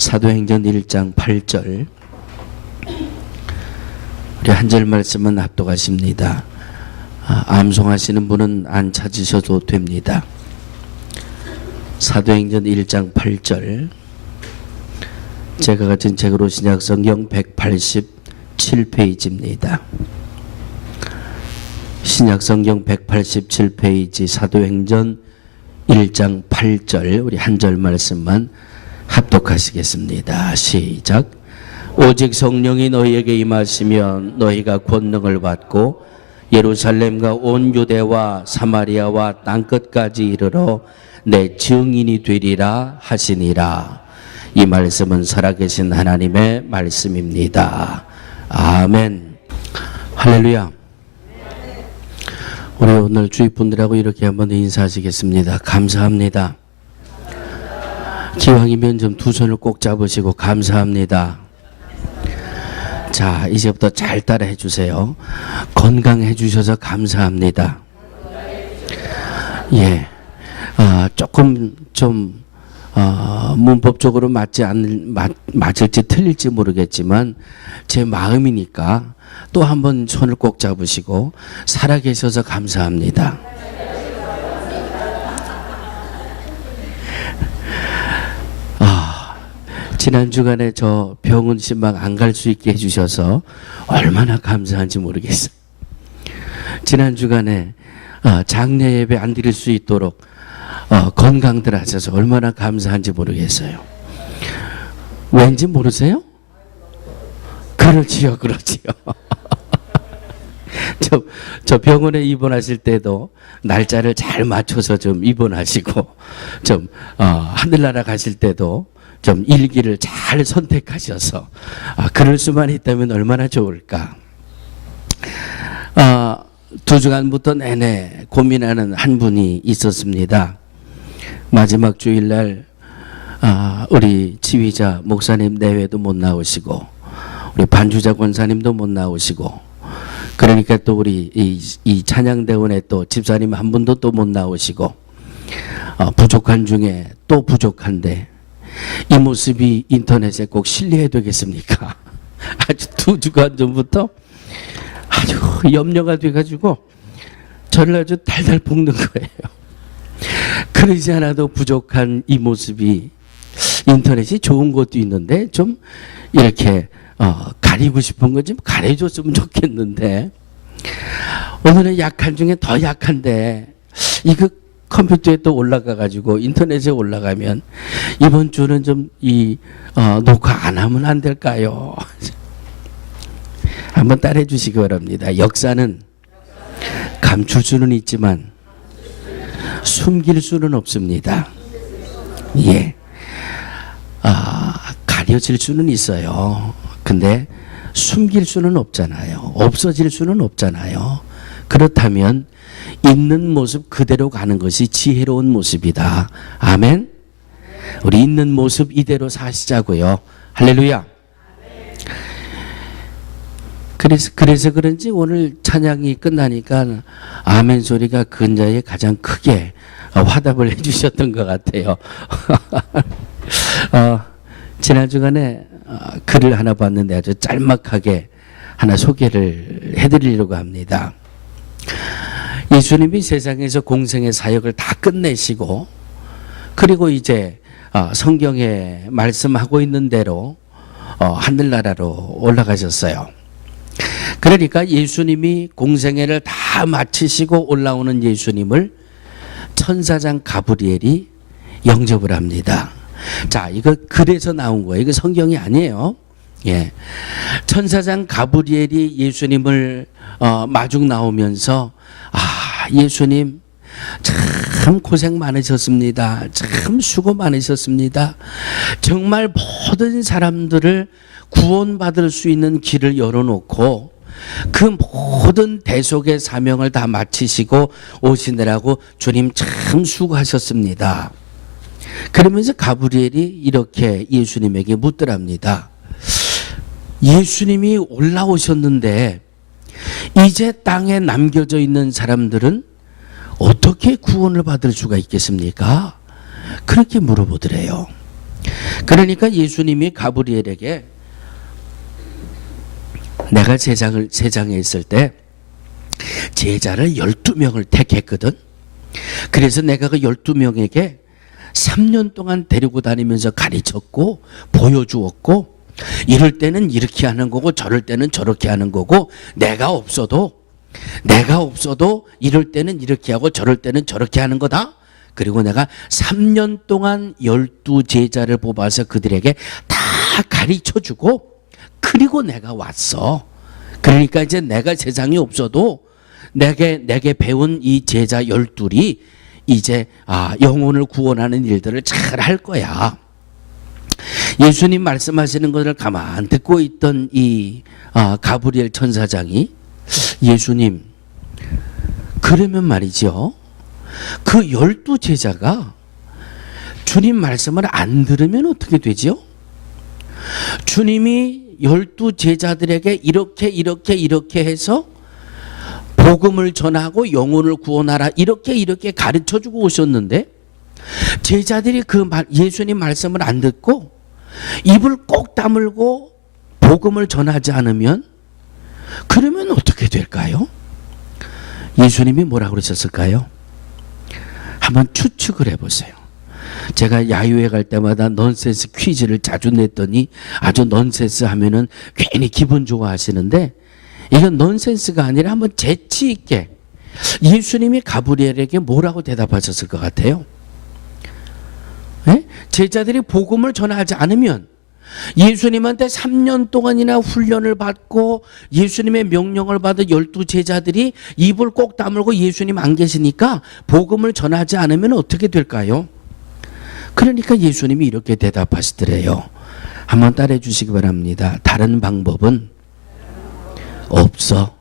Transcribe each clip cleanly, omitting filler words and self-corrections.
사도행전 1장 8절 우리 한 절 말씀은 합독하십니다. 암송하시는 분은 안 찾으셔도 됩니다. 사도행전 1장 8절 제가 가진 책으로 신약성경 187페이지입니다. 신약성경 187페이지 사도행전 1장 8절 우리 한 절 말씀만 합독하시겠습니다. 시작. 오직 성령이 너희에게 임하시면 너희가 권능을 받고 예루살렘과 온 유대와 사마리아와 땅끝까지 이르러 내 증인이 되리라 하시니라. 이 말씀은 살아계신 하나님의 말씀입니다. 아멘. 할렐루야. 우리 오늘 주위분들하고 이렇게 한번 인사하시겠습니다. 감사합니다. 기왕이면 좀 두 손을 꼭 잡으시고 감사합니다. 자, 이제부터 잘 따라해 주세요. 건강해 주셔서 감사합니다. 예, 조금 좀 문법적으로 맞을지 틀릴지 모르겠지만 제 마음이니까 또 한번 손을 꼭 잡으시고 살아계셔서 감사합니다. 지난 주간에 저 병원 신방 안 갈 수 있게 해주셔서 얼마나 감사한지 모르겠어요. 지난 주간에 장례 예배 안 드릴 수 있도록 건강들 하셔서 얼마나 감사한지 모르겠어요. 왠지 모르세요? 그렇지요, 그렇지요. 저 병원에 입원하실 때도 날짜를 잘 맞춰서 좀 입원하시고 좀 하늘나라 가실 때도 좀 일기를 잘 선택하셔서 그럴 수만 있다면 얼마나 좋을까. 두 주간부터 내내 고민하는 한 분이 있었습니다. 마지막 주일날 우리 지휘자 목사님 내외도 못 나오시고 우리 반주자 권사님도 못 나오시고 그러니까 또 우리 이 찬양대원에 또 집사님 한 분도 또 못 나오시고 부족한 중에 또 부족한데 이 모습이 인터넷에 꼭 실려야 되겠습니까? 아주 두 주간 전부터 아주 염려가 돼가지고 저를 아주 달달 볶는 거예요. 그러지 않아도 부족한 이 모습이 인터넷이 좋은 것도 있는데 좀 이렇게 가리고 싶은 거 좀 가려줬으면 좋겠는데 오늘은 약한 중에 더 약한데 이거 컴퓨터에 또 올라가가지고 인터넷에 올라가면 이번 주는 좀 녹화 안 하면 안 될까요? 한번 따라해 주시기 바랍니다. 역사는 감출 수는 있지만 숨길 수는 없습니다. 예. 가려질 수는 있어요. 근데 숨길 수는 없잖아요. 없어질 수는 없잖아요. 그렇다면 있는 모습 그대로 가는 것이 지혜로운 모습이다. 아멘. 우리 있는 모습 이대로 사시자고요. 할렐루야. 그래서 그런지 오늘 찬양이 끝나니까 아멘 소리가 근자에 가장 크게 화답을 해주셨던 것 같아요. 지난 주간에 글을 하나 봤는데 아주 짤막하게 하나 소개를 해드리려고 합니다. 예수님이 세상에서 공생의 사역을 다 끝내시고 그리고 이제 성경에 말씀하고 있는 대로 하늘나라로 올라가셨어요. 그러니까 예수님이 공생애를 다 마치시고 올라오는 예수님을 천사장 가브리엘이 영접을 합니다. 자, 이거 글에서 나온 거예요. 이거 성경이 아니에요. 예, 천사장 가브리엘이 예수님을 마중 나오면서 예수님 참 고생 많으셨습니다. 참 수고 많으셨습니다. 정말 모든 사람들을 구원받을 수 있는 길을 열어놓고 그 모든 대속의 사명을 다 마치시고 오시느라고 주님 참 수고하셨습니다. 그러면서 가브리엘이 이렇게 예수님에게 묻더랍니다. 예수님이 올라오셨는데 이제 땅에 남겨져 있는 사람들은 어떻게 구원을 받을 수가 있겠습니까? 그렇게 물어보더래요. 그러니까 예수님이 가브리엘에게 내가 세상에 있을 때 제자를 12명을 택했거든. 그래서 내가 그 12명에게 3년 동안 데리고 다니면서 가르쳤고 보여주었고, 이럴 때는 이렇게 하는 거고 저럴 때는 저렇게 하는 거고, 내가 없어도 이럴 때는 이렇게 하고 저럴 때는 저렇게 하는 거다. 그리고 내가 3년 동안 12제자를 뽑아서 그들에게 다 가르쳐주고, 그리고 내가 왔어. 그러니까 이제 내가 세상에 없어도 내게 배운 이 제자 12이 이제 영혼을 구원하는 일들을 잘 할 거야. 예수님 말씀하시는 것을 가만 듣고 있던 이 가브리엘 천사장이, 예수님, 그러면 말이죠, 그 12제자가 주님 말씀을 안 들으면 어떻게 되죠? 주님이 12제자들에게 이렇게 해서 복음을 전하고 영혼을 구원하라, 이렇게 가르쳐주고 오셨는데, 제자들이 예수님 말씀을 안 듣고 입을 꼭 다물고 복음을 전하지 않으면, 그러면 어떻게 될까요? 예수님이 뭐라고 그러셨을까요? 한번 추측을 해보세요. 제가 야유회 갈 때마다 넌센스 퀴즈를 자주 냈더니 아주 넌센스 하면은 괜히 기분 좋아하시는데, 이건 넌센스가 아니라 한번 재치 있게 예수님이 가브리엘에게 뭐라고 대답하셨을 것 같아요? 네? 제자들이 복음을 전하지 않으면, 예수님한테 3년 동안이나 훈련을 받고 예수님의 명령을 받은 12제자들이 입을 꼭 다물고 예수님 안 계시니까 복음을 전하지 않으면 어떻게 될까요? 그러니까 예수님이 이렇게 대답하시더래요. 한번 따라해 주시기 바랍니다. 다른 방법은 없어.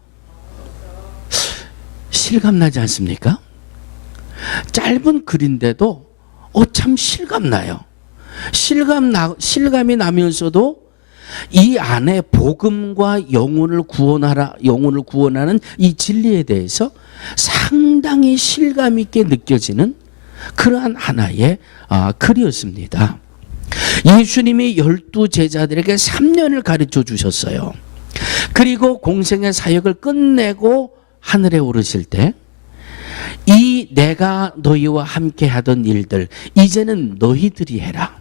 실감나지 않습니까? 짧은 글인데도 참 실감나요. 실감이 나면서도 이 안에 복음과 영혼을 구원하는 이 진리에 대해서 상당히 실감 있게 느껴지는 그러한 하나의 글이었습니다. 예수님이 12제자들에게 3년을 가르쳐 주셨어요. 그리고 공생의 사역을 끝내고 하늘에 오르실 때, 이 내가 너희와 함께 하던 일들 이제는 너희들이 해라.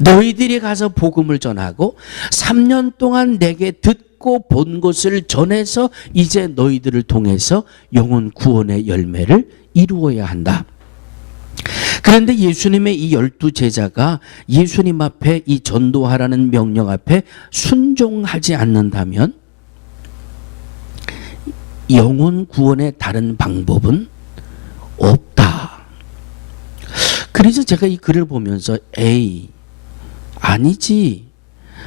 너희들이 가서 복음을 전하고 3년 동안 내게 듣고 본 것을 전해서 이제 너희들을 통해서 영혼 구원의 열매를 이루어야 한다. 그런데 예수님의 이 12제자가 예수님 앞에 이 전도하라는 명령 앞에 순종하지 않는다면 영혼 구원의 다른 방법은 없다. 그래서 제가 이 글을 보면서 아니지.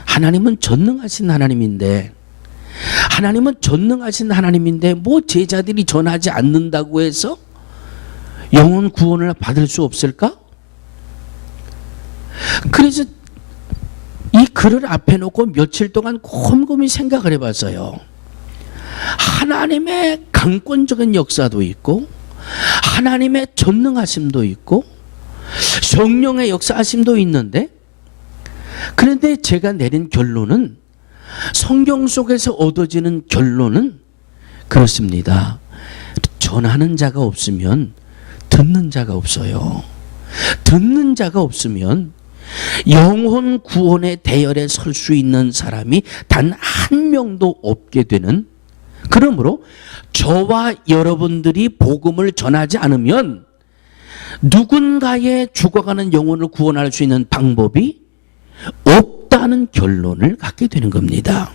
하나님은 전능하신 하나님인데 뭐 제자들이 전하지 않는다고 해서 영혼 구원을 받을 수 없을까? 그래서 이 글을 앞에 놓고 며칠 동안 곰곰이 생각을 해봤어요. 하나님의 강권적인 역사도 있고, 하나님의 전능하심도 있고, 성령의 역사하심도 있는데, 그런데 제가 내린 결론은, 성경 속에서 얻어지는 결론은 그렇습니다. 전하는 자가 없으면 듣는 자가 없어요. 듣는 자가 없으면 영혼 구원의 대열에 설 수 있는 사람이 단 한 명도 없게 되는, 그러므로 저와 여러분들이 복음을 전하지 않으면 누군가의 죽어가는 영혼을 구원할 수 있는 방법이 없다는 결론을 갖게 되는 겁니다.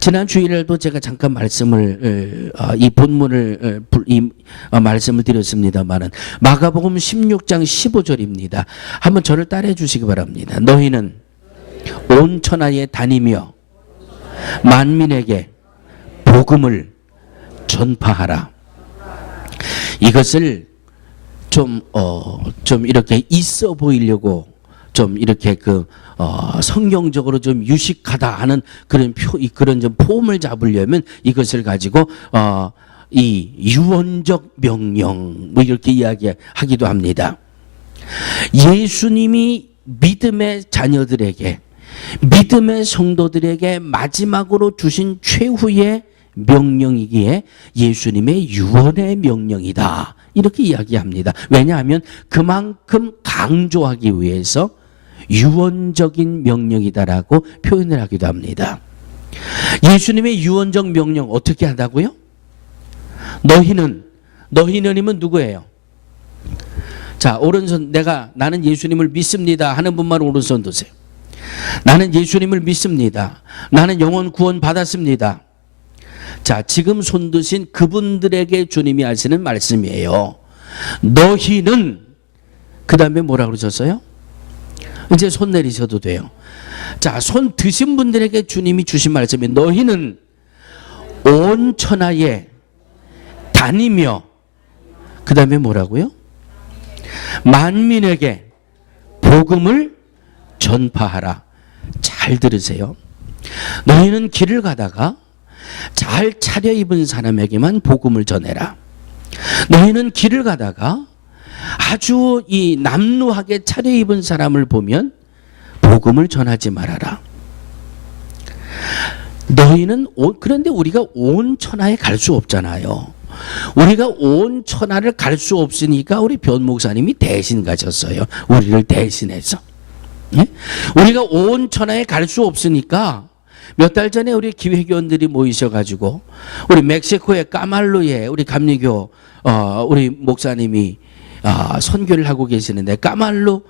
지난 주일에도 제가 잠깐 이 본문을 말씀을 드렸습니다만은, 마가복음 16장 15절입니다. 한번 저를 따라해 주시기 바랍니다. 너희는 온 천하에 다니며 만민에게 복음을 전파하라. 이것을 좀 이렇게 있어 보이려고 좀 이렇게 성경적으로 좀 유식하다 하는 그런 좀 폼을 잡으려면 이것을 가지고 이 유언적 명령 뭐 이렇게 이야기하기도 합니다. 예수님이 믿음의 자녀들에게, 믿음의 성도들에게 마지막으로 주신 최후의 명령이기에 예수님의 유언의 명령이다, 이렇게 이야기합니다. 왜냐하면 그만큼 강조하기 위해서 유언적인 명령이다라고 표현을 하기도 합니다. 예수님의 유언적 명령 어떻게 한다고요? 너희는이면 누구예요? 자, 오른손, 나는 예수님을 믿습니다 하는 분만 오른손 드세요. 나는 예수님을 믿습니다. 나는 영혼 구원 받았습니다. 자, 지금 손 드신 그분들에게 주님이 하시는 말씀이에요. 너희는, 그 다음에 뭐라고 그러셨어요? 이제 손 내리셔도 돼요. 자, 손 드신 분들에게 주님이 주신 말씀이, 너희는 온 천하에 다니며, 그 다음에 뭐라고요? 만민에게 복음을 전파하라. 잘 들으세요. 너희는 길을 가다가 잘 차려입은 사람에게만 복음을 전해라. 너희는 길을 가다가 아주 이 남루하게 차려입은 사람을 보면 복음을 전하지 말아라. 그런데 우리가 온 천하에 갈 수 없잖아요. 우리가 온 천하를 갈 수 없으니까 우리 변 목사님이 대신 가셨어요. 우리를 대신해서. 예? 우리가 온 천하에 갈 수 없으니까 몇 달 전에 우리 기회교원들이 모이셔가지고 우리 멕시코의 까말루에 우리 감리교 우리 목사님이 선교를 하고 계시는데, 까말루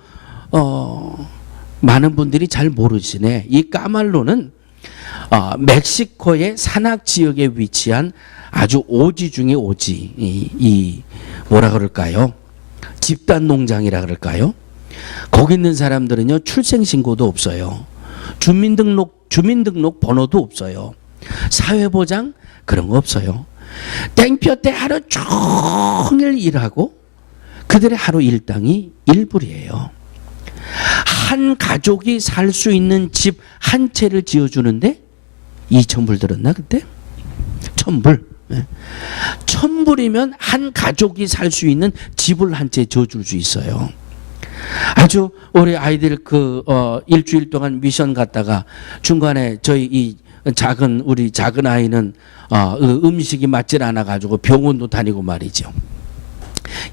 많은 분들이 잘 모르시네. 이 까말루는 멕시코의 산악 지역에 위치한 아주 오지 중에 오지, 이 뭐라 그럴까요? 집단 농장이라 그럴까요? 거기 있는 사람들은요, 출생신고도 없어요. 주민등록 번호도 없어요. 사회보장 그런 거 없어요. 땡볕에 하루 종일 일하고 그들의 하루 일당이 1불이에요. 한 가족이 살 수 있는 집 한 채를 지어주는데 2,000불 들었나 그때? 1,000불. 1,000불이면 한 가족이 살 수 있는 집을 한 채 지어줄 수 있어요. 아주 우리 아이들 일주일 동안 미션 갔다가 중간에 저희 우리 작은 아이는 음식이 맞질 않아 가지고 병원도 다니고 말이죠.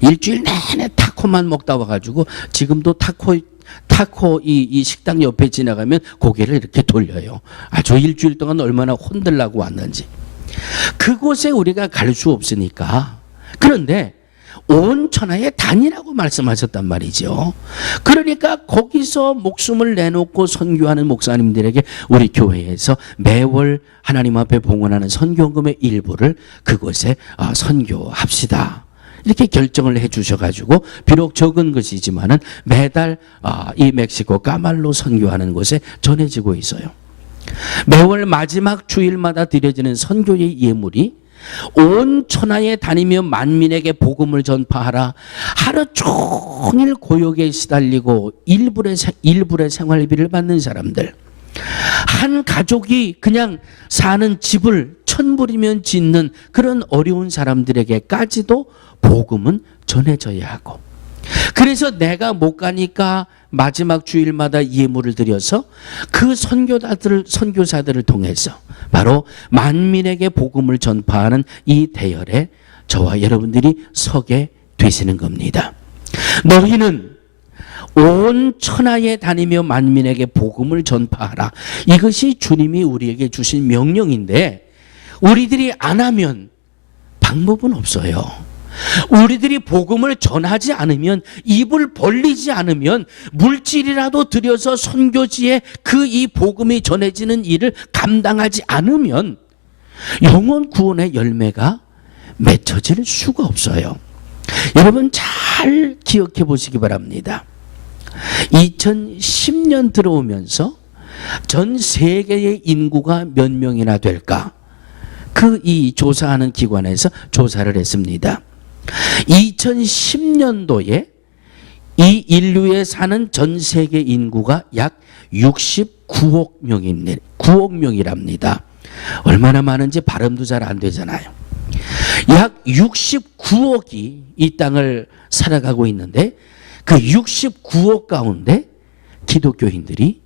일주일 내내 타코만 먹다 와가지고 지금도 타코 이 식당 옆에 지나가면 고개를 이렇게 돌려요. 저 일주일 동안 얼마나 혼들라고 왔는지. 그곳에 우리가 갈 수 없으니까. 그런데 온 천하에 다니라고 말씀하셨단 말이죠. 그러니까 거기서 목숨을 내놓고 선교하는 목사님들에게 우리 교회에서 매월 하나님 앞에 봉헌하는 선교금의 일부를 그곳에 선교합시다, 이렇게 결정을 해 주셔가지고, 비록 적은 것이지만은 매달 이 멕시코 까말로 선교하는 곳에 전해지고 있어요. 매월 마지막 주일마다 드려지는 선교의 예물이 온 천하에 다니며 만민에게 복음을 전파하라. 하루 종일 고역에 시달리고 일불의 생활비를 받는 사람들, 한 가족이 그냥 사는 집을 1,000불이면 짓는 그런 어려운 사람들에게까지도 복음은 전해져야 하고, 그래서 내가 못 가니까 마지막 주일마다 예물을 드려서 그 선교사들을 통해서 바로 만민에게 복음을 전파하는 이 대열에 저와 여러분들이 서게 되시는 겁니다. 너희는 온 천하에 다니며 만민에게 복음을 전파하라. 이것이 주님이 우리에게 주신 명령인데, 우리들이 안 하면 방법은 없어요. 우리들이 복음을 전하지 않으면, 입을 벌리지 않으면, 물질이라도 들여서 선교지에 이 복음이 전해지는 일을 감당하지 않으면 영혼 구원의 열매가 맺혀질 수가 없어요. 여러분 잘 기억해 보시기 바랍니다. 2010년 들어오면서 전 세계의 인구가 몇 명이나 될까? 이 조사하는 기관에서 조사를 했습니다. 2010년도에 이 인류에 사는 전 세계 인구가 약 69억 명입니다. 9억 명이랍니다. 얼마나 많은지 발음도 잘 안 되잖아요. 약 69억이 이 땅을 살아가고 있는데, 그 69억 가운데 기독교인들이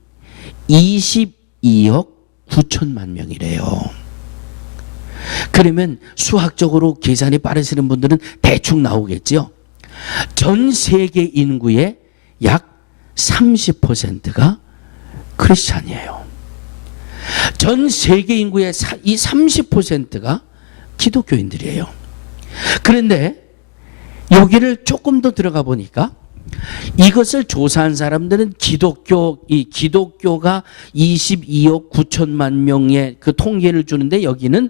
22억 9천만 명이래요. 그러면 수학적으로 계산이 빠르시는 분들은 대충 나오겠죠. 전 세계 인구의 약 30%가 크리스찬이에요. 전 세계 인구의 이 30%가 기독교인들이에요. 그런데 여기를 조금 더 들어가 보니까 이것을 조사한 사람들은 기독교가 22억 9천만 명의 그 통계를 주는데, 여기는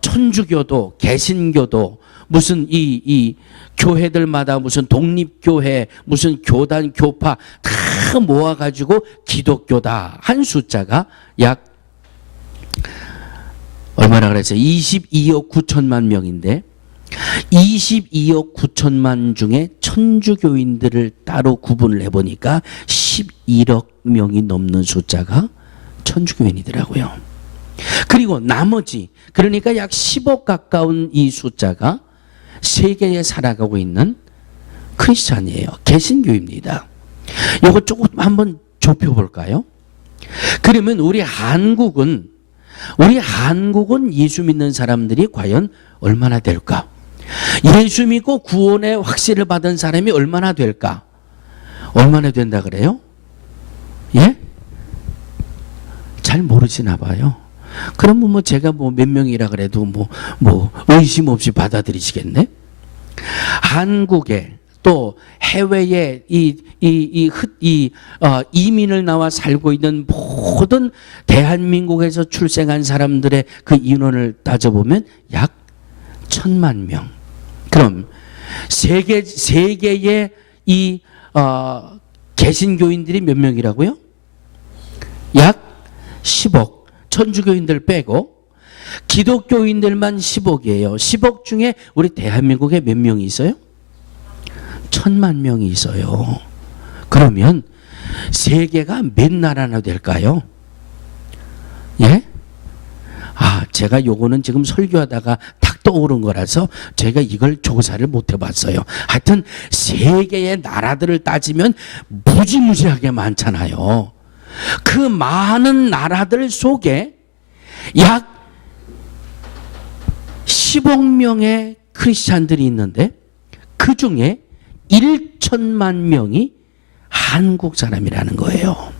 천주교도, 개신교도, 무슨 이 교회들마다 무슨 독립교회, 무슨 교단, 교파 다 모아가지고 기독교다 한 숫자가 약 얼마나 그랬어요? 22억 9천만 명인데, 22억 9천만 중에 천주교인들을 따로 구분을 해보니까 11억 명이 넘는 숫자가 천주교인이더라고요. 그리고 나머지, 그러니까 약 10억 가까운 이 숫자가 세계에 살아가고 있는 크리스찬이에요. 개신교입니다. 이거 조금 한번 좁혀볼까요? 그러면 우리 한국은 예수 믿는 사람들이 과연 얼마나 될까? 예수 믿고 구원의 확신을 받은 사람이 얼마나 될까? 얼마나 된다 그래요? 예? 잘 모르시나 봐요. 그러면 뭐 제가 뭐 몇 명이라 그래도 뭐 의심 없이 받아들이시겠네? 한국에 또 해외에 이민을 나와 살고 있는 모든 대한민국에서 출생한 사람들의 그 인원을 따져보면 약 1,000만 명. 그럼 세계의 개신교인들이 몇 명이라고요? 약 10억. 천주교인들 빼고 기독교인들만 10억이에요. 10억 중에 우리 대한민국에 몇 명이 있어요? 1,000만 명이 있어요. 그러면 세계가 몇 나라나 될까요? 예? 제가 요거는 지금 설교하다가 탁 떠오른 거라서 제가 이걸 조사를 못 해봤어요. 하여튼 세계의 나라들을 따지면 무지무지하게 많잖아요. 그 많은 나라들 속에 약 10억 명의 크리스찬들이 있는데, 그 중에 1천만 명이 한국 사람이라는 거예요.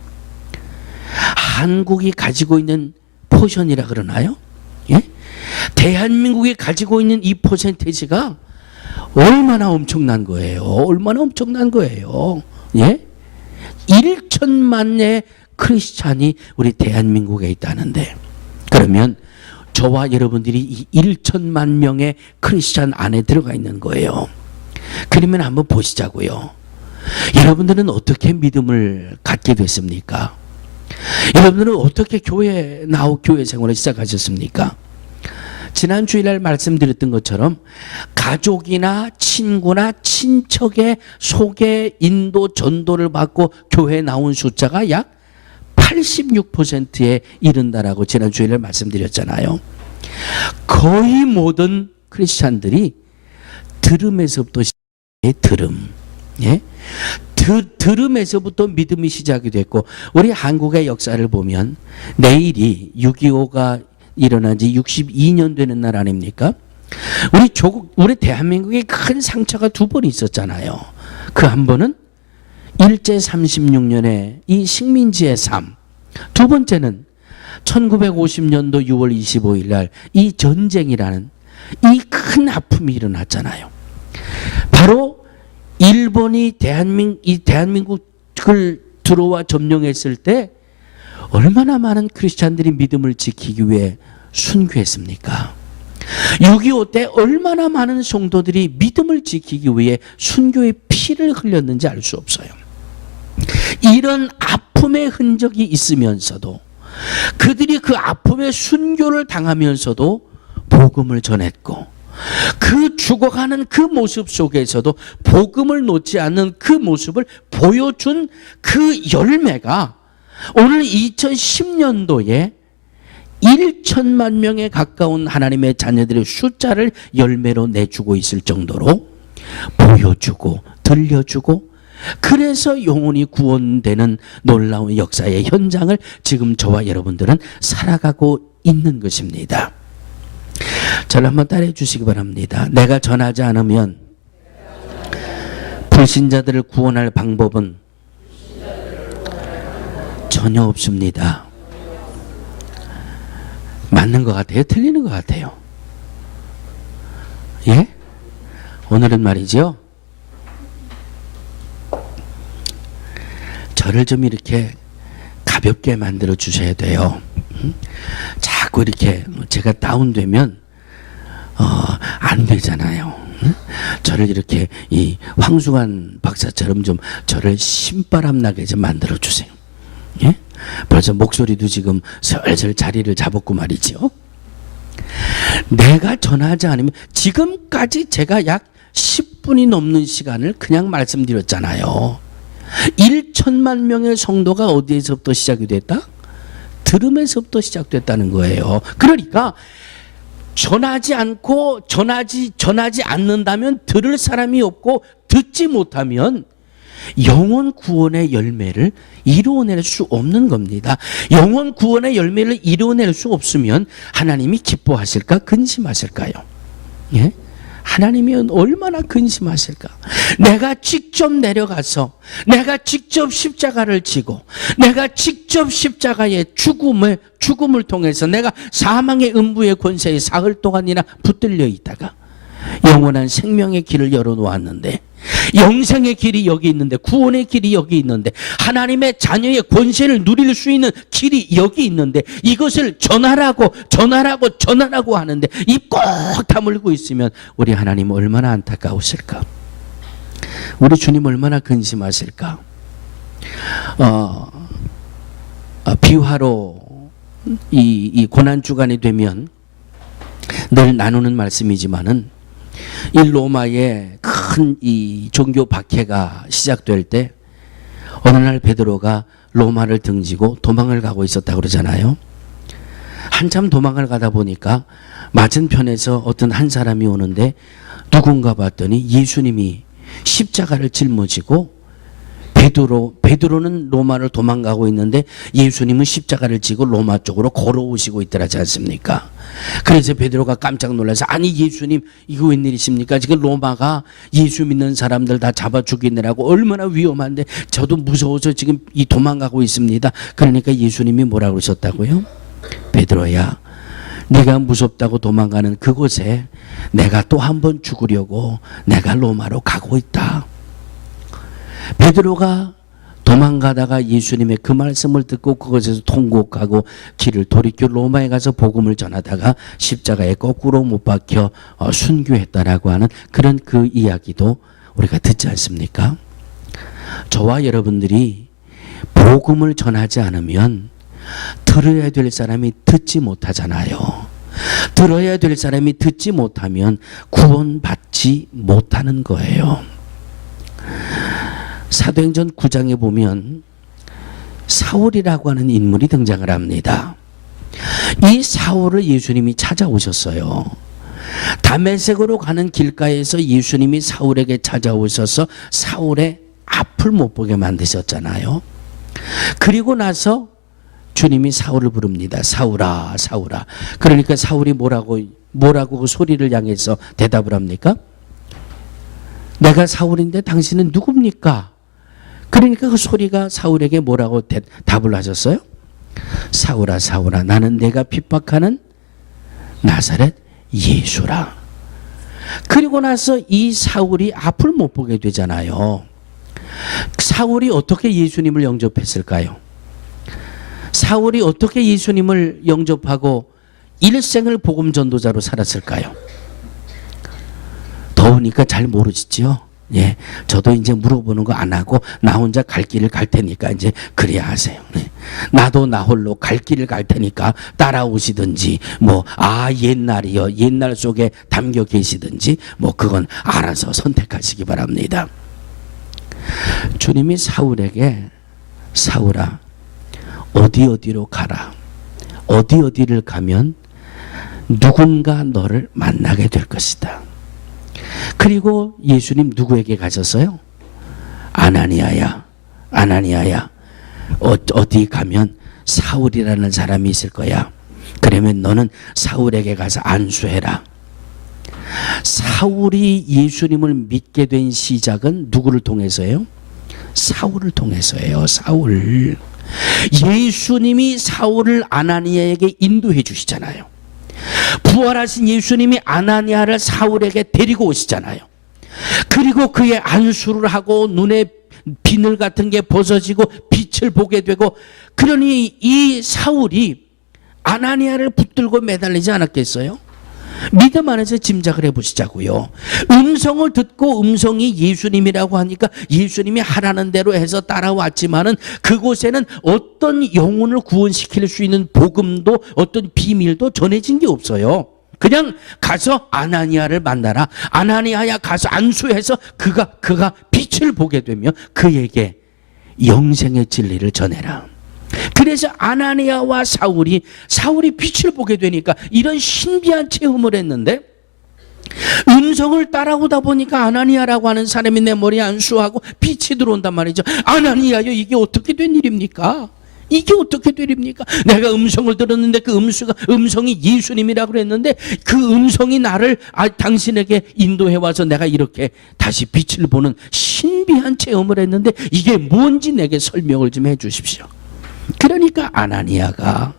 한국이 가지고 있는 포션이라 그러나요? 예? 대한민국이 가지고 있는 이 퍼센테이지가 얼마나 엄청난 거예요. 얼마나 엄청난 거예요. 예? 1천만의 크리스찬이 우리 대한민국에 있다는데, 그러면 저와 여러분들이 이 1천만 명의 크리스찬 안에 들어가 있는 거예요. 그러면 한번 보시자고요. 여러분들은 어떻게 믿음을 갖게 됐습니까? 여러분들은 어떻게 교회 생활을 시작하셨습니까? 지난 주일날 말씀드렸던 것처럼 가족이나 친구나 친척의 소개, 인도, 전도를 받고 교회에 나온 숫자가 약 86%에 이른다라고 지난 주일날 말씀드렸잖아요. 거의 모든 크리스찬들이 들음에서부터 들음, 예? 들음에서부터 믿음이 시작이 됐고, 우리 한국의 역사를 보면 내일이 6.25가 일어난 지 62년 되는 날 아닙니까? 우리 대한민국에 큰 상처가 두 번 있었잖아요. 그 한 번은 일제 36년에 이 식민지의 삶, 두 번째는 1950년도 6월 25일 날 이 전쟁이라는 이 큰 아픔이 일어났잖아요. 바로 일본이 대한민국을 들어와 점령했을 때 얼마나 많은 크리스찬들이 믿음을 지키기 위해 순교했습니까? 6.25 때 얼마나 많은 성도들이 믿음을 지키기 위해 순교의 피를 흘렸는지 알 수 없어요. 이런 아픔의 흔적이 있으면서도, 그들이 그 아픔의 순교를 당하면서도 복음을 전했고, 그 죽어가는 그 모습 속에서도 복음을 놓지 않는 그 모습을 보여준 그 열매가 오늘 2010년도에 1천만 명에 가까운 하나님의 자녀들의 숫자를 열매로 내주고 있을 정도로 보여주고 들려주고 그래서 영혼이 구원되는 놀라운 역사의 현장을 지금 저와 여러분들은 살아가고 있는 것입니다. 저를 한번 따라해 주시기 바랍니다. 내가 전하지 않으면 불신자들을 구원할 방법은 전혀 없습니다. 맞는 것 같아요? 틀리는 것 같아요? 예? 오늘은 말이죠. 저를 좀 이렇게 가볍게 만들어 주셔야 돼요. 자꾸 이렇게 제가 다운되면 안 되잖아요. 저를 이렇게 이 황수관 박사처럼 좀 저를 신바람 나게 좀 만들어 주세요. 예? 벌써 목소리도 지금 슬슬 자리를 잡았고 말이죠. 내가 전하지 않으면 지금까지 제가 약 10분이 넘는 시간을 그냥 말씀드렸잖아요. 1천만 명의 성도가 어디에서부터 시작이 됐다? 들음에서부터 시작됐다는 거예요. 그러니까 전하지 않는다면 들을 사람이 없고 듣지 못하면 영혼 구원의 열매를 이루어낼 수 없는 겁니다. 영혼 구원의 열매를 이루어낼 수 없으면 하나님이 기뻐하실까? 근심하실까요? 예? 하나님이 얼마나 근심하실까? 내가 직접 내려가서 내가 직접 십자가를 지고 내가 직접 십자가의 죽음을 통해서 내가 사망의 음부의 권세에 사흘 동안이나 붙들려 있다가 영원한 생명의 길을 열어놓았는데, 영생의 길이 여기 있는데, 구원의 길이 여기 있는데, 하나님의 자녀의 권세를 누릴 수 있는 길이 여기 있는데, 이것을 전하라고 하는데 입 꼭 다물고 있으면 우리 하나님 얼마나 안타까우실까? 우리 주님 얼마나 근심하실까? 비화로 이 고난 주간이 되면 늘 나누는 말씀이지만은 이 로마의 큰 이 종교 박해가 시작될 때 어느 날 베드로가 로마를 등지고 도망을 가고 있었다고 그러잖아요. 한참 도망을 가다 보니까 맞은편에서 어떤 한 사람이 오는데 누군가 봤더니 예수님이 십자가를 짊어지고 베드로는 로마를 도망가고 있는데 예수님은 십자가를 지고 로마 쪽으로 걸어오시고 있더라지 않습니까? 그래서 베드로가 깜짝 놀라서, 아니 예수님 이거 웬일이십니까? 지금 로마가 예수 믿는 사람들 다 잡아 죽이느라고 얼마나 위험한데 저도 무서워서 지금 이 도망가고 있습니다. 그러니까 예수님이 뭐라고 그러셨다고요? 베드로야, 네가 무섭다고 도망가는 그곳에 내가 또 한 번 죽으려고 내가 로마로 가고 있다. 베드로가 도망가다가 예수님의 그 말씀을 듣고 그것에서 통곡하고 길을 돌이켜 로마에 가서 복음을 전하다가 십자가에 거꾸로 못 박혀 순교했다라고 하는 그런 그 이야기도 우리가 듣지 않습니까? 저와 여러분들이 복음을 전하지 않으면 들어야 될 사람이 듣지 못하잖아요. 들어야 될 사람이 듣지 못하면 구원받지 못하는 거예요. 사도행전 9장에 보면 사울이라고 하는 인물이 등장을 합니다. 이 사울을 예수님이 찾아오셨어요. 다메섹으로 가는 길가에서 예수님이 사울에게 찾아오셔서 사울의 앞을 못 보게 만드셨잖아요. 그리고 나서 주님이 사울을 부릅니다. 사울아, 사울아. 그러니까 사울이 뭐라고 그 소리를 향해서 대답을 합니까? 내가 사울인데 당신은 누굽니까? 그러니까 그 소리가 사울에게 뭐라고 답을 하셨어요? 사울아, 사울아, 나는 내가 핍박하는 나사렛 예수라. 그리고 나서 이 사울이 앞을 못 보게 되잖아요. 사울이 어떻게 예수님을 영접했을까요? 사울이 어떻게 예수님을 영접하고 일생을 복음 전도자로 살았을까요? 더우니까 잘 모르시죠? 예, 저도 이제 물어보는 거 안 하고 나 혼자 갈 길을 갈 테니까 이제 그래야 하세요. 네. 나도 나 홀로 갈 길을 갈 테니까 따라오시든지 옛날이요, 옛날 속에 담겨 계시든지 그건 알아서 선택하시기 바랍니다. 주님이 사울에게 사울아, 어디로 가라. 어디를 가면 누군가 너를 만나게 될 것이다. 그리고 예수님 누구에게 가셨어요? 아나니아야, 아나니아야, 어디 가면 사울이라는 사람이 있을 거야. 그러면 너는 사울에게 가서 안수해라. 사울이 예수님을 믿게 된 시작은 누구를 통해서예요? 사울을 통해서예요. 사울. 예수님이 사울을 아나니아에게 인도해 주시잖아요. 부활하신 예수님이 아나니아를 사울에게 데리고 오시잖아요. 그리고 그의 안수를 하고 눈에 비늘 같은 게 벗어지고 빛을 보게 되고, 그러니 이 사울이 아나니아를 붙들고 매달리지 않았겠어요? 믿음 안에서 짐작을 해보시자고요. 음성을 듣고 음성이 예수님이라고 하니까 예수님이 하라는 대로 해서 따라왔지만은 그곳에는 어떤 영혼을 구원시킬 수 있는 복음도 어떤 비밀도 전해진 게 없어요. 그냥 가서 아나니아를 만나라. 아나니아야 가서 안수해서 그가 빛을 보게 되며 그에게 영생의 진리를 전해라. 그래서 아나니아와 사울이 빛을 보게 되니까 이런 신비한 체험을 했는데, 음성을 따라오다 보니까 아나니아라고 하는 사람이 내 머리에 안수하고 빛이 들어온단 말이죠. 아나니아요, 이게 어떻게 된 일입니까? 이게 어떻게 된 일입니까? 내가 음성을 들었는데 그 음성이 예수님이라고 그랬는데 그 음성이 나를 당신에게 인도해 와서 내가 이렇게 다시 빛을 보는 신비한 체험을 했는데 이게 뭔지 내게 설명을 좀 해 주십시오. 그러니까 아나니아가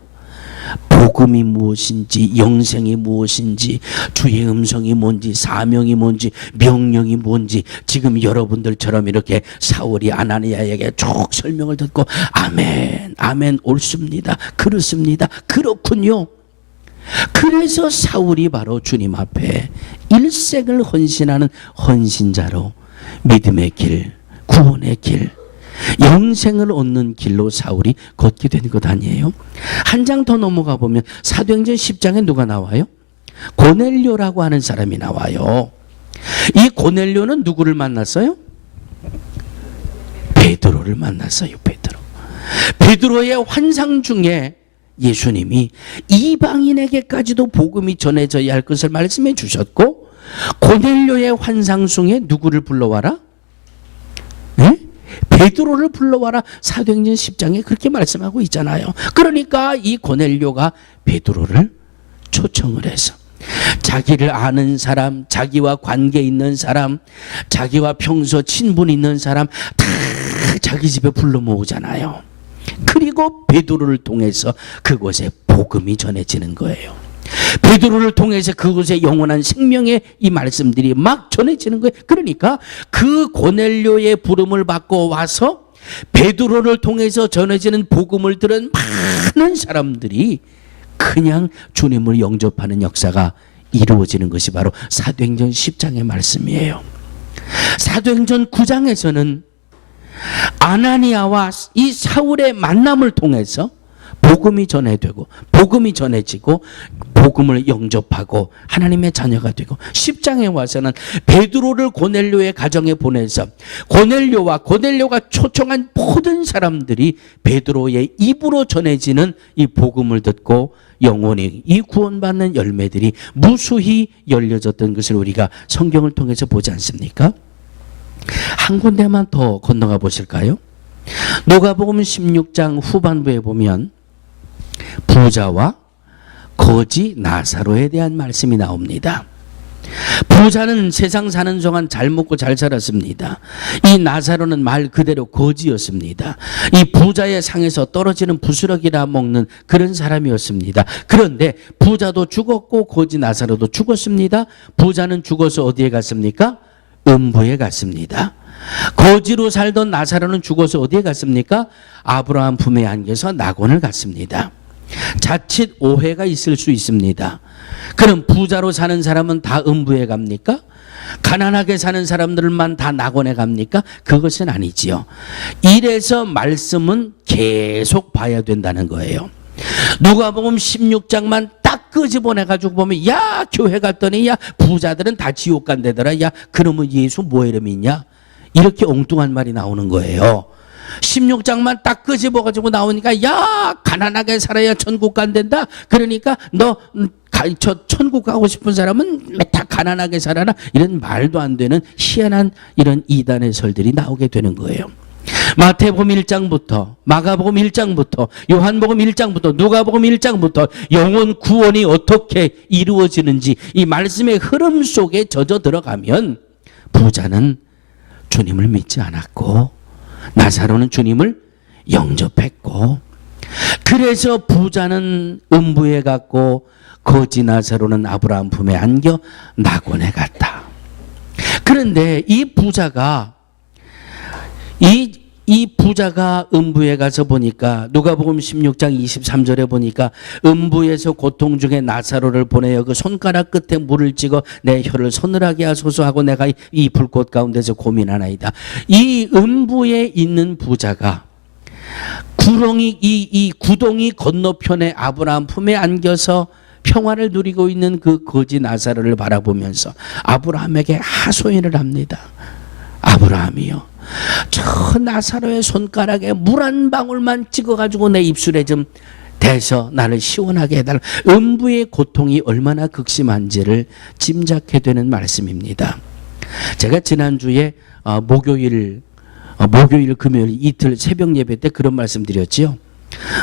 복음이 무엇인지, 영생이 무엇인지, 주의 음성이 뭔지, 사명이 뭔지, 명령이 뭔지 지금 여러분들처럼 이렇게 사울이 아나니아에게 쭉 설명을 듣고 아멘, 아멘, 옳습니다, 그렇습니다, 그렇군요. 그래서 사울이 바로 주님 앞에 일생을 헌신하는 헌신자로 믿음의 길, 구원의 길, 영생을 얻는 길로 사울이 걷게 된 것 아니에요? 한 장 더 넘어가 보면 사도행전 10장에 누가 나와요? 고넬료라고 하는 사람이 나와요. 이 고넬료는 누구를 만났어요? 베드로를 만났어요. 베드로의 환상 중에 예수님이 이방인에게까지도 복음이 전해져야 할 것을 말씀해 주셨고, 고넬료의 환상 중에 누구를 불러와라? 네? 베드로를 불러와라. 사도행전 10장에 그렇게 말씀하고 있잖아요. 그러니까 이 고넬료가 베드로를 초청을 해서 자기를 아는 사람, 자기와 관계 있는 사람, 자기와 평소 친분 있는 사람 다 자기 집에 불러 모으잖아요. 그리고 베드로를 통해서 그곳에 복음이 전해지는 거예요. 베드로를 통해서 그곳에 영원한 생명의 이 말씀들이 막 전해지는 거예요. 그러니까 그 고넬료의 부름을 받고 와서 베드로를 통해서 전해지는 복음을 들은 많은 사람들이 그냥 주님을 영접하는 역사가 이루어지는 것이 바로 사도행전 10장의 말씀이에요. 사도행전 9장에서는 아나니아와 이 사울의 만남을 통해서 복음이 전해되고 복음이 전해지고 복음을 영접하고 하나님의 자녀가 되고, 10장에 와서는 베드로를 고넬료의 가정에 보내서 고넬료가 초청한 모든 사람들이 베드로의 입으로 전해지는 이 복음을 듣고 영혼이 이 구원받는 열매들이 무수히 열려졌던 것을 우리가 성경을 통해서 보지 않습니까? 한 군데만 더 건너가 보실까요? 누가복음 16장 후반부에 보면 부자와 거지 나사로에 대한 말씀이 나옵니다. 부자는 세상 사는 동안 잘 먹고 잘 살았습니다. 이 나사로는 말 그대로 거지였습니다. 이 부자의 상에서 떨어지는 부스러기라 먹는 그런 사람이었습니다. 그런데 부자도 죽었고 거지 나사로도 죽었습니다. 부자는 죽어서 어디에 갔습니까? 음부에 갔습니다. 거지로 살던 나사로는 죽어서 어디에 갔습니까? 아브라함 품에 안겨서 낙원을 갔습니다. 자칫 오해가 있을 수 있습니다. 그럼 부자로 사는 사람은 다 음부에 갑니까? 가난하게 사는 사람들만 다 낙원에 갑니까? 그것은 아니지요. 이래서 말씀은 계속 봐야 된다는 거예요. 누가복음 16장만 딱 끄집어내가지고 보면 야 교회 갔더니 야 부자들은 다 지옥 간대더라. 야 그러면 예수 뭐 이름이 있냐? 이렇게 엉뚱한 말이 나오는 거예요. 16장만 딱 끄집어가지고 나오니까 야 가난하게 살아야 천국 간댄다. 그러니까 너 저 천국 가고 싶은 사람은 다 가난하게 살아라. 이런 말도 안 되는 희한한 이런 이단의 설들이 나오게 되는 거예요. 마태복음 1장부터 마가복음 1장부터 요한복음 1장부터 누가복음 1장부터 영혼 구원이 어떻게 이루어지는지 이 말씀의 흐름 속에 젖어 들어가면 부자는 주님을 믿지 않았고 나사로는 주님을 영접했고 그래서 부자는 음부에 갔고 거지 나사로는 아브라함 품에 안겨 낙원에 갔다. 그런데 이 부자가 음부에 가서 보니까 누가복음 16장 23절에 보니까 음부에서 고통 중에 나사로를 보내어 그 손가락 끝에 물을 찍어 내 혀를 서늘하게 하소서 하고 내가 이 불꽃 가운데서 고민하나이다. 이 음부에 있는 부자가 이 구덩이 건너편에 아브라함 품에 안겨서 평화를 누리고 있는 그 거지 나사로를 바라보면서 아브라함에게 하소연을 합니다. 아브라함이요, 저 나사로의 손가락에 물 한 방울만 찍어가지고 내 입술에 좀 대서 나를 시원하게 해달라. 음부의 고통이 얼마나 극심한지를 짐작해 되는 말씀입니다. 제가 지난주에 목요일 금요일 이틀 새벽 예배 때 그런 말씀 드렸지요.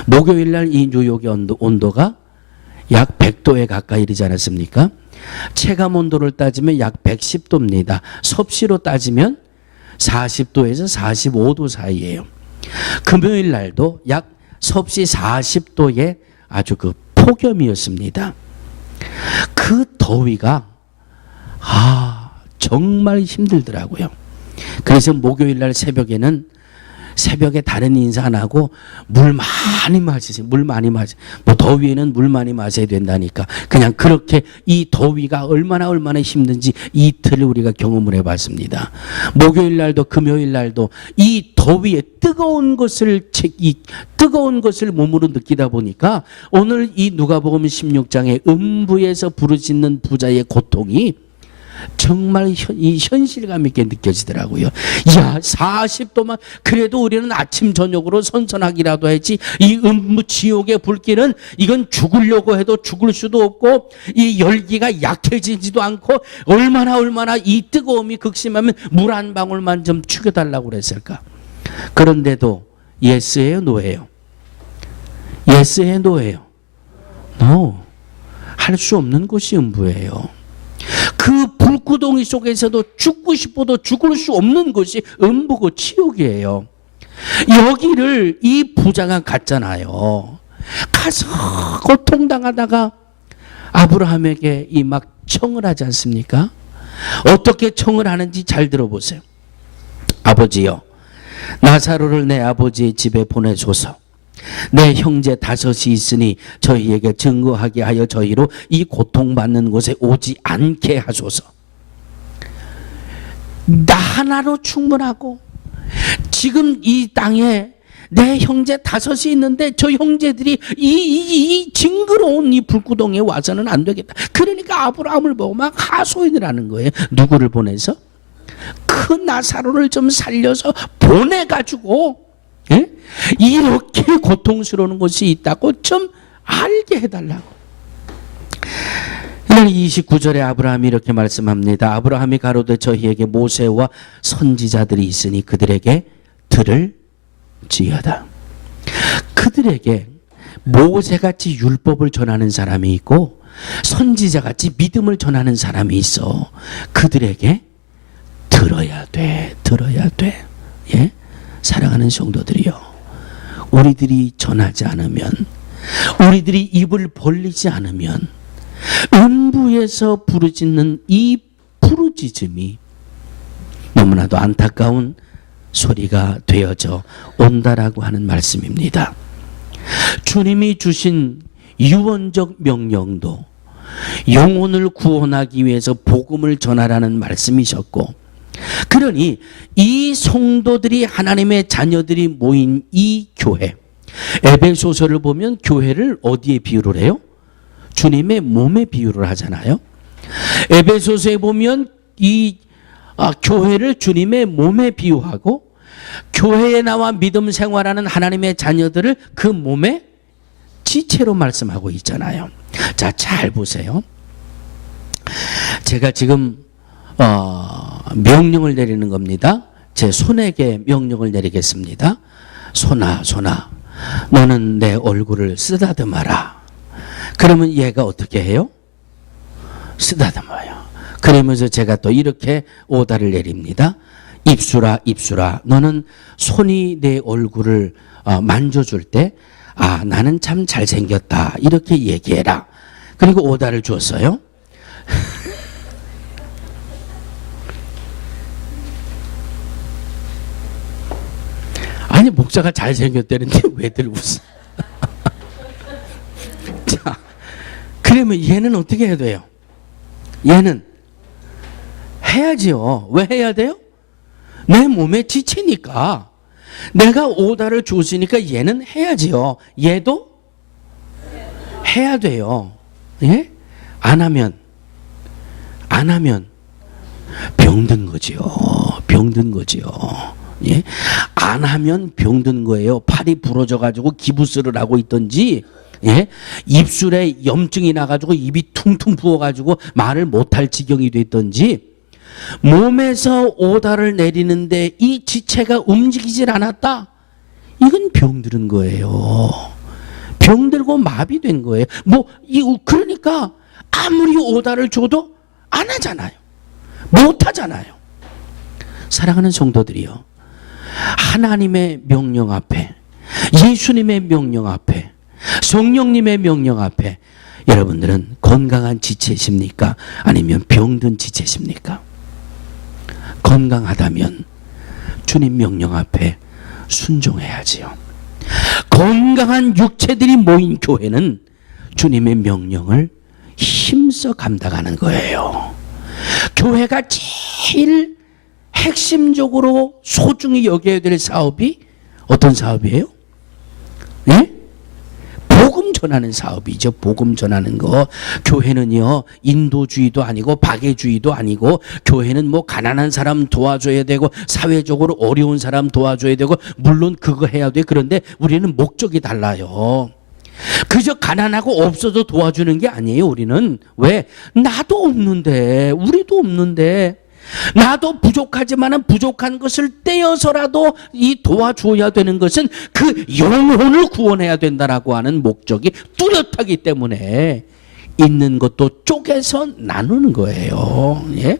목요일 날 이 뉴욕의 온도가 약 100도에 가까이 이르지 않았습니까? 체감 온도를 따지면 약 110도입니다. 섭씨로 따지면 40도에서 45도 사이예요. 금요일 날도 약 섭씨 40도의 아주 그 폭염이었습니다. 그 더위가 정말 힘들더라고요. 그래서 목요일 날 새벽에 다른 인사 안 하고 물 많이 마시세요. 물 많이 마시. 뭐 더위에는 물 많이 마셔야 된다니까. 그냥 그렇게 이 더위가 얼마나 힘든지 이틀을 우리가 경험을 해봤습니다. 목요일 날도 금요일 날도 이 더위에 뜨거운 것을 몸으로 느끼다 보니까 오늘 이 누가복음 16장의 음부에서 부르짖는 부자의 고통이 정말 이 현실감 있게 느껴지더라고요. 야, 40도만 그래도 우리는 아침 저녁으로 선선하기라도 했지 이 음부 지옥의 불길은 이건 죽으려고 해도 죽을 수도 없고 이 열기가 약해지지도 않고 얼마나 이 뜨거움이 극심하면 물 한 방울만 좀 죽여달라고 그랬을까. 그런데도 예스예요, 노예요? 예스예요, 노예요? No. 할 수 없는 곳이 음부예요. 그 불구덩이 속에서도 죽고 싶어도 죽을 수 없는 곳이 음부고 지옥이에요. 여기를 이 부자가 갔잖아요. 가서 고통당하다가 아브라함에게 이 막 청을 하지 않습니까? 어떻게 청을 하는지 잘 들어보세요. 아버지요, 나사로를 내 아버지의 집에 보내소서. 내 형제 5이 있으니 저희에게 증거하게 하여 저희로 이 고통받는 곳에 오지 않게 하소서. 나 하나로 충분하고 지금 이 땅에 내 형제 5이 있는데 저 형제들이 이 징그러운 이 불구덩이에 와서는 안 되겠다. 그러니까 아브라함을 보고 막 하소연을 하는 거예요. 누구를 보내서? 그 나사로를 좀 살려서 보내가지고 이렇게 고통스러운 것이 있다고 좀 알게 해달라고. 29절에 아브라함이 이렇게 말씀합니다. 아브라함이 가로되 저희에게 모세와 선지자들이 있으니 그들에게 들을지어다. 그들에게 모세같이 율법을 전하는 사람이 있고 선지자같이 믿음을 전하는 사람이 있어. 그들에게 들어야 돼. 예? 사랑하는 성도들이요, 우리들이 전하지 않으면, 우리들이 입을 벌리지 않으면 음부에서 부르짖는 이 부르짖음이 너무나도 안타까운 소리가 되어져 온다라고 하는 말씀입니다. 주님이 주신 유언적 명령도 영혼을 구원하기 위해서 복음을 전하라는 말씀이셨고, 그러니 이 성도들이 하나님의 자녀들이 모인 이 교회, 에베소서를 보면 교회를 어디에 비유를 해요? 주님의 몸에 비유를 하잖아요. 에베소서에 보면 이 교회를 주님의 몸에 비유하고 교회에 나와 믿음 생활하는 하나님의 자녀들을 그 몸의 지체로 말씀하고 있잖아요. 자, 잘 보세요. 제가 지금 명령을 내리는 겁니다. 제 손에게 명령을 내리겠습니다. 손아, 너는 내 얼굴을 쓰다듬어라. 그러면 얘가 어떻게 해요? 쓰다듬어요. 그러면서 제가 또 이렇게 오다를 내립니다. 입술아, 너는 손이 내 얼굴을 만져줄 때 나는 참 잘생겼다 이렇게 얘기해라. 그리고 오다를 줬어요. 아니, 목사가 잘생겼다는데 왜들 웃어? 자, 그러면 얘는 어떻게 해야 돼요? 얘는 해야지요. 왜 해야 돼요? 내 몸의 지체니까. 내가 오다를 줬으니까 얘는 해야지요. 얘도 해야 돼요. 예? 안 하면 병든 거지요. 예? 안 하면 병든 거예요. 팔이 부러져 가지고 기부스를 하고 있든지, 예? 입술에 염증이 나 가지고 입이 퉁퉁 부어 가지고 말을 못할 지경이 됐든지, 몸에서 오다를 내리는데 이 지체가 움직이질 않았다. 이건 병들은 거예요. 병들고 마비된 거예요. 그러니까 아무리 오다를 줘도 안 하잖아요. 못 하잖아요. 사랑하는 성도들이요, 하나님의 명령 앞에, 예수님의 명령 앞에, 성령님의 명령 앞에 여러분들은 건강한 지체십니까? 아니면 병든 지체십니까? 건강하다면 주님 명령 앞에 순종해야지요. 건강한 육체들이 모인 교회는 주님의 명령을 힘써 감당하는 거예요. 교회가 제일 핵심적으로 소중히 여겨야 될 사업이 어떤 사업이에요? 네? 복음 전하는 사업이죠. 복음 전하는 거. 교회는요, 인도주의도 아니고 박애주의도 아니고, 교회는 가난한 사람 도와줘야 되고 사회적으로 어려운 사람 도와줘야 되고, 물론 그거 해야 돼. 그런데 우리는 목적이 달라요. 그저 가난하고 없어도 도와주는 게 아니에요. 우리는 왜? 나도 없는데, 우리도 없는데, 나도 부족하지만은 부족한 것을 떼어서라도 이 도와줘야 되는 것은 그 영혼을 구원해야 된다라고 하는 목적이 뚜렷하기 때문에 있는 것도 쪼개서 나누는 거예요. 예?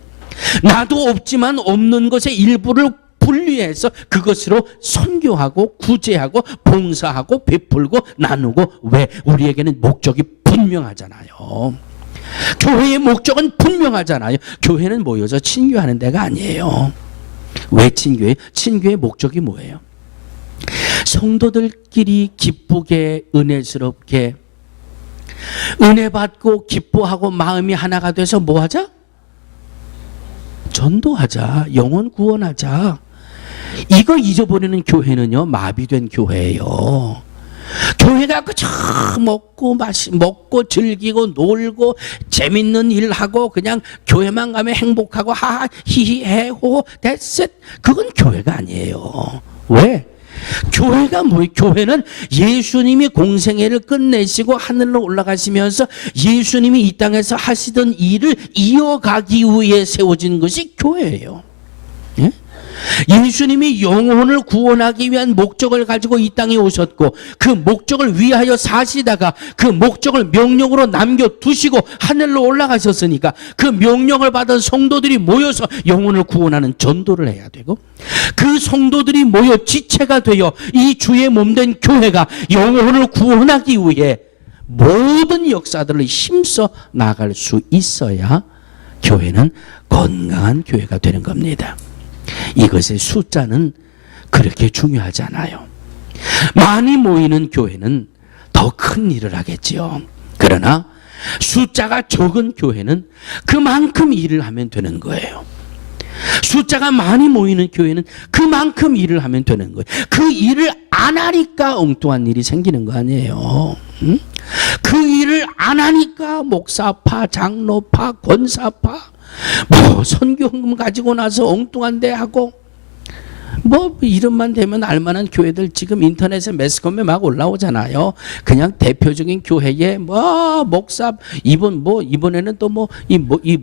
나도 없지만 없는 것의 일부를 분리해서 그것으로 선교하고 구제하고 봉사하고 베풀고 나누고. 왜? 우리에게는 목적이 분명하잖아요. 교회의 목적은 분명하잖아요. 교회는 모여서 친교하는 데가 아니에요. 왜 친교해요? 친교의 목적이 뭐예요? 성도들끼리 기쁘게 은혜스럽게 은혜 받고 기뻐하고 마음이 하나가 돼서 뭐 하자? 전도하자. 영혼 구원하자. 이거 잊어버리는 교회는요, 마비된 교회예요. 교회가 그저 먹고 즐기고 놀고 재밌는 일 하고 그냥 교회만 가면 행복하고 하하 히히 해호 됐어. 그건 교회가 아니에요. 왜? 교회가 뭐예요? 교회는 예수님이 공생애를 끝내시고 하늘로 올라가시면서 예수님이 이 땅에서 하시던 일을 이어가기 위해 세워진 것이 교회예요. 예? 예수님이 영혼을 구원하기 위한 목적을 가지고 이 땅에 오셨고, 그 목적을 위하여 사시다가 그 목적을 명령으로 남겨두시고 하늘로 올라가셨으니까 그 명령을 받은 성도들이 모여서 영혼을 구원하는 전도를 해야 되고, 그 성도들이 모여 지체가 되어 이 주의 몸된 교회가 영혼을 구원하기 위해 모든 역사들을 힘써 나갈 수 있어야 교회는 건강한 교회가 되는 겁니다. 이것의 숫자는 그렇게 중요하지 않아요. 많이 모이는 교회는 더 큰 일을 하겠지요. 그러나 숫자가 적은 교회는 그만큼 일을 하면 되는 거예요. 숫자가 많이 모이는 교회는 그만큼 일을 하면 되는 거예요. 그 일을 안 하니까 엉뚱한 일이 생기는 거 아니에요. 응? 그 일을 안 하니까 목사파, 장로파, 권사파 선교헌금 가지고 나서 엉뚱한 데 하고 뭐 이름만 되면 알만한 교회들 지금 인터넷에 매스컴에 막 올라오잖아요. 그냥 대표적인 교회에 뭐 목사 이번에는 또 이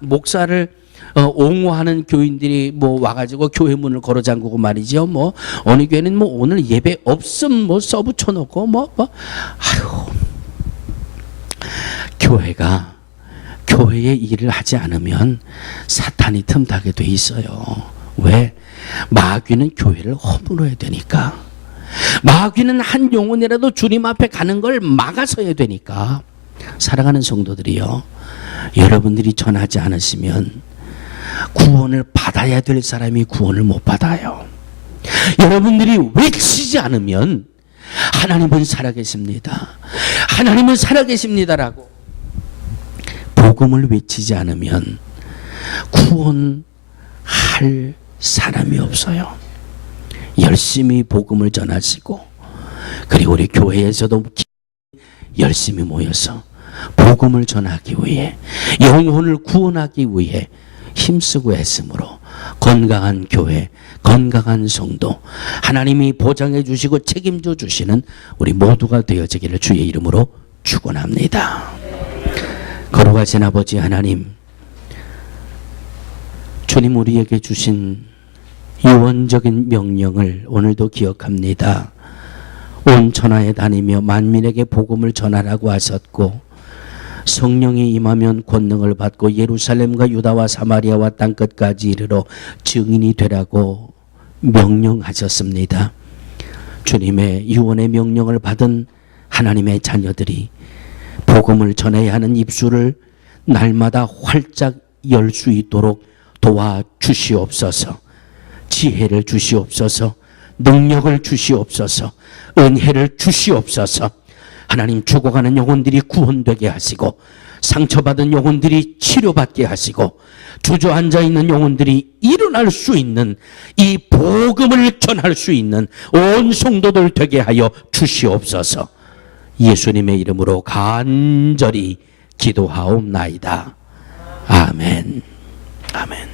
목사를 옹호하는 교인들이 뭐 와가지고 교회 문을 걸어 잠그고 말이죠. 뭐 어느 교회는 뭐 오늘 예배 없음 뭐 써붙여 놓고 아유, 교회가 교회의 일을 하지 않으면 사탄이 틈타게 돼 있어요. 왜? 마귀는 교회를 허물어야 되니까. 마귀는 한 영혼이라도 주님 앞에 가는 걸 막아서야 되니까. 사랑하는 성도들이요, 여러분들이 전하지 않으시면 구원을 받아야 될 사람이 구원을 못 받아요. 여러분들이 외치지 않으면 하나님은 살아계십니다, 하나님은 살아계십니다라고 복음을 외치지 않으면 구원할 사람이 없어요. 열심히 복음을 전하시고, 그리고 우리 교회에서도 열심히 모여서 복음을 전하기 위해, 영혼을 구원하기 위해 힘쓰고 애쓰므로 건강한 교회, 건강한 성도, 하나님이 보장해 주시고 책임져 주시는 우리 모두가 되어지기를 주의 이름으로 축원합니다. 거룩하신 아버지 하나님, 주님 우리에게 주신 유언적인 명령을 오늘도 기억합니다. 온 천하에 다니며 만민에게 복음을 전하라고 하셨고, 성령이 임하면 권능을 받고 예루살렘과 유다와 사마리아와 땅끝까지 이르러 증인이 되라고 명령하셨습니다. 주님의 유언의 명령을 받은 하나님의 자녀들이 복음을 전해야 하는 입술을 날마다 활짝 열 수 있도록 도와주시옵소서. 지혜를 주시옵소서. 능력을 주시옵소서. 은혜를 주시옵소서. 하나님, 죽어가는 영혼들이 구원되게 하시고, 상처받은 영혼들이 치료받게 하시고, 주저앉아 있는 영혼들이 일어날 수 있는, 이 복음을 전할 수 있는 온 성도들 되게 하여 주시옵소서. 예수님의 이름으로 간절히 기도하옵나이다. 아멘. 아멘.